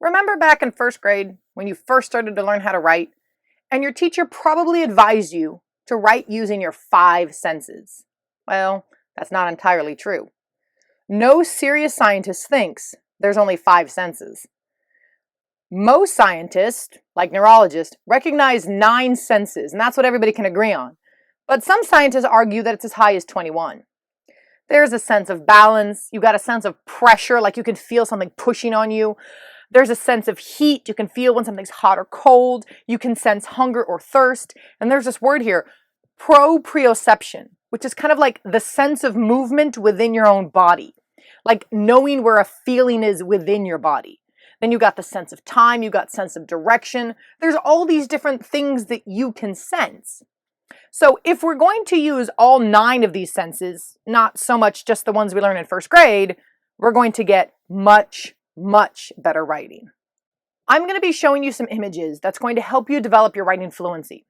Remember back in first grade when you first started to learn how to write, and your teacher probably advised you to write using your 5 senses? Well, that's not entirely true. No serious scientist thinks there's only 5 senses. Most scientists, like neurologists, recognize 9 senses, and that's what everybody can agree on. But some scientists argue that it's as high as 21. There's a sense of balance. You got a sense of pressure, like you can feel something pushing on you. There's a sense of heat. You can feel when something's hot or cold. You can sense hunger or thirst. And there's this word here, proprioception, which is kind of like the sense of movement within your own body, like knowing where a feeling is within your body. Then you got the sense of time. You got sense of direction. There's all these different things that you can sense. So if we're going to use all 9 of these senses, not so much just the ones we learn in first grade, we're going to get much better writing. I'm going to be showing you some images that's going to help you develop your writing fluency.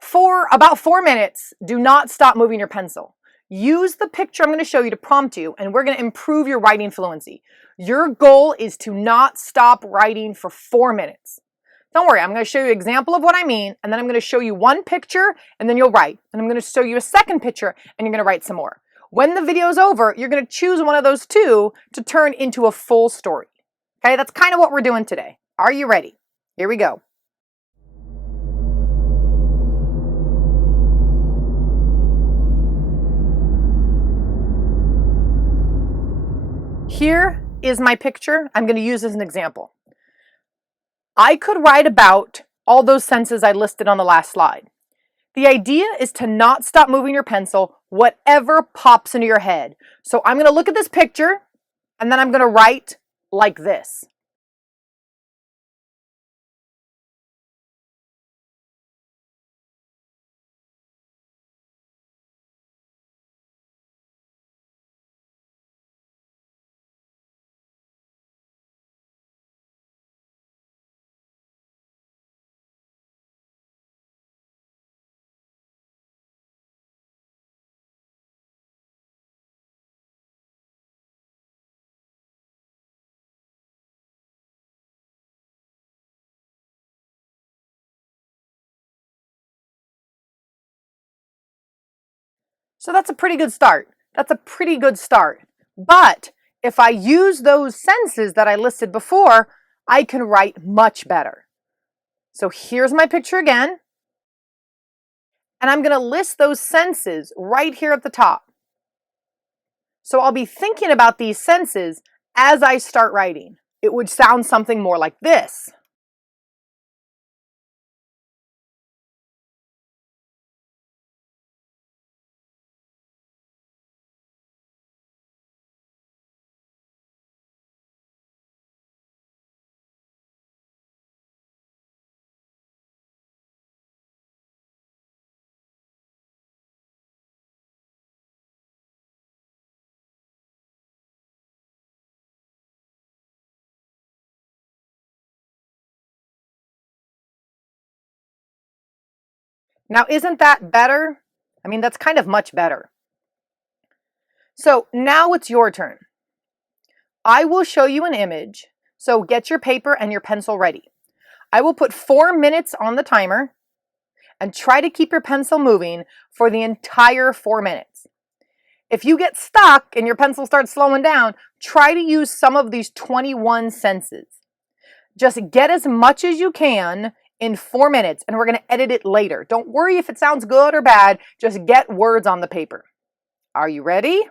For about 4 minutes, do not stop moving your pencil. Use the picture I'm going to show you to prompt you, and we're going to improve your writing fluency. Your goal is to not stop writing for 4 minutes. Don't worry, I'm going to show you an example of what I mean, and then I'm going to show you one picture, and then you'll write. And I'm going to show you a second picture, and you're going to write some more. When the video is over, you're going to choose one of those 2 to turn into a full story. Okay, that's kind of what we're doing today. Are you ready? Here we go. Here is my picture. I'm going to use as an example. I could write about all those senses I listed on the last slide. The idea is to not stop moving your pencil, whatever pops into your head. So I'm going to look at this picture, and then I'm going to write like this. So that's a pretty good start. That's a pretty good start. But if I use those senses that I listed before, I can write much better. So here's my picture again. And I'm going to list those senses right here at the top. So I'll be thinking about these senses as I start writing. It would sound something more like this. Now, isn't that better? I mean, that's kind of much better. So now it's your turn. I will show you an image, so get your paper and your pencil ready. I will put 4 minutes on the timer and try to keep your pencil moving for the entire 4 minutes. If you get stuck and your pencil starts slowing down, try to use some of these 21 senses. Just get as much as you can in 4 minutes, and we're going to edit it later. Don't worry if it sounds good or bad, just get words on the paper. Are you ready?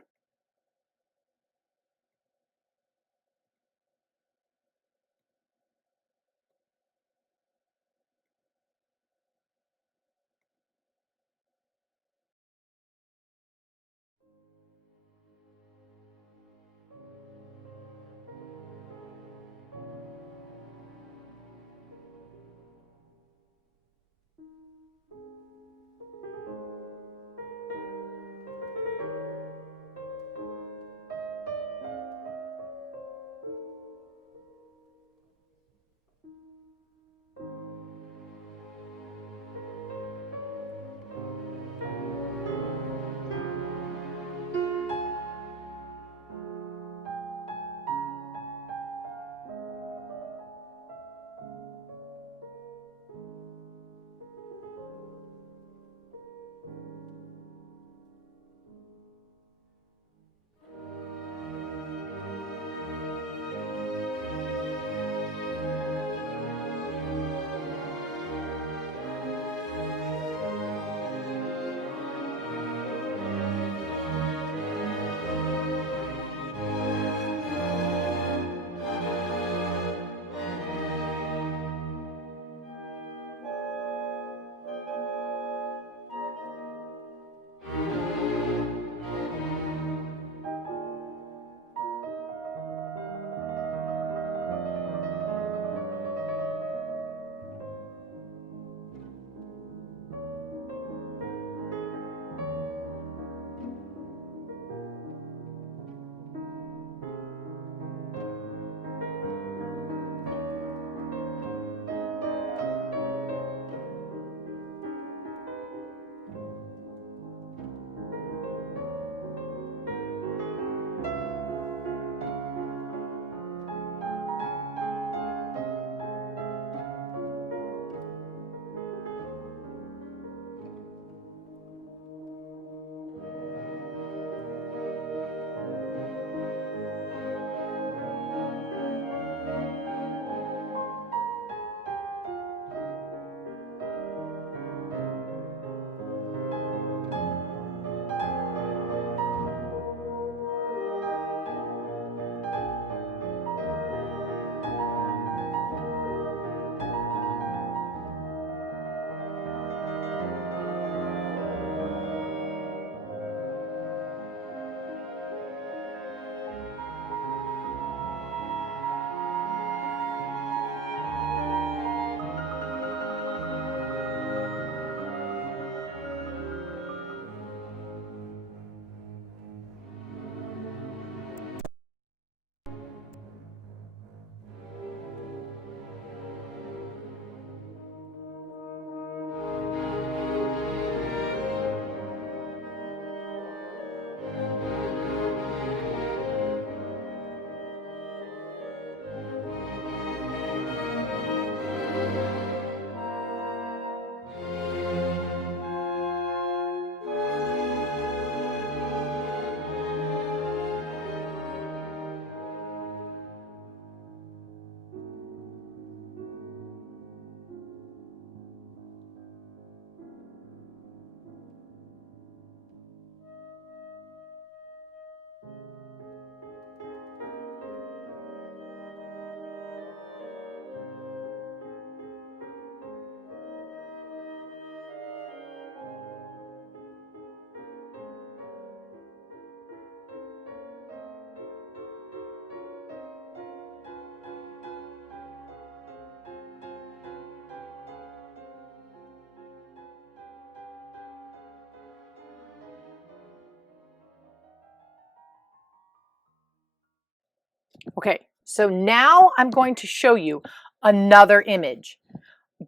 Okay, so now I'm going to show you another image.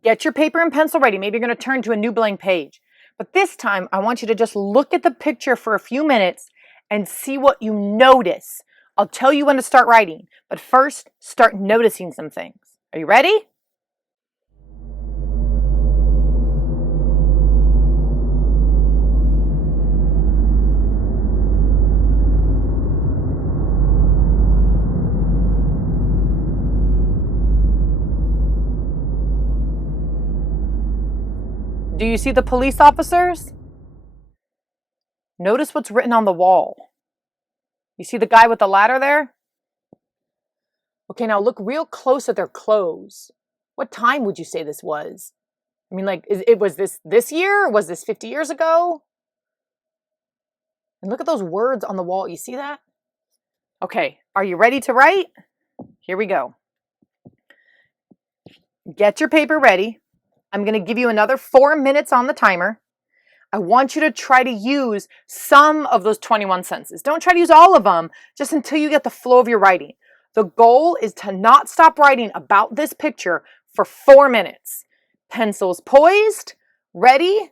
Get your paper and pencil ready. Maybe you're going to turn to a new blank page. But this time, I want you to just look at the picture for a few minutes and see what you notice. I'll tell you when to start writing, but first, start noticing some things. Are you ready? Do you see the police officers? Notice what's written on the wall. You see the guy with the ladder there? Okay, now look real close at their clothes. What time would you say this was? I mean, like, was this year? Or was this 50 years ago? And look at those words on the wall. You see that? Okay, are you ready to write? Here we go. Get your paper ready. I'm going to give you another 4 minutes on the timer. I want you to try to use some of those 21 sentences. Don't try to use all of them, just until you get the flow of your writing. The goal is to not stop writing about this picture for 4 minutes. Pencils poised, ready.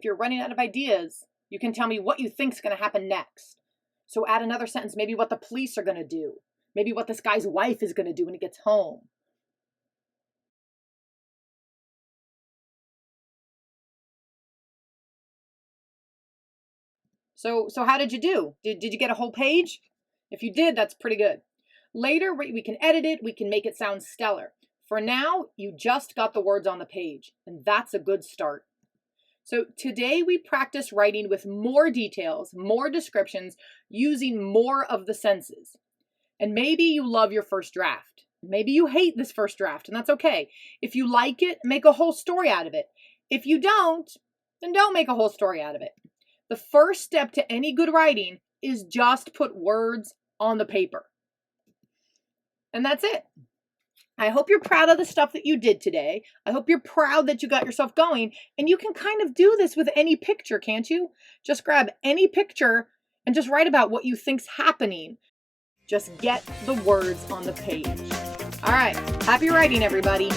If you're running out of ideas, you can tell me what you think's going to happen next. So add another sentence, maybe what the police are going to do. Maybe what this guy's wife is going to do when he gets home. So how did you do? Did you get a whole page? If you did, that's pretty good. Later, we can edit it. We can make it sound stellar. For now, you just got the words on the page, and that's a good start. So today we practice writing with more details, more descriptions, using more of the senses. And maybe you love your first draft. Maybe you hate this first draft, and that's okay. If you like it, make a whole story out of it. If you don't, then don't make a whole story out of it. The first step to any good writing is just put words on the paper. And that's it. I hope you're proud of the stuff that you did today. I hope you're proud that you got yourself going. And you can kind of do this with any picture, can't you? Just grab any picture and just write about what you think's happening. Just get the words on the page. All right, happy writing, everybody.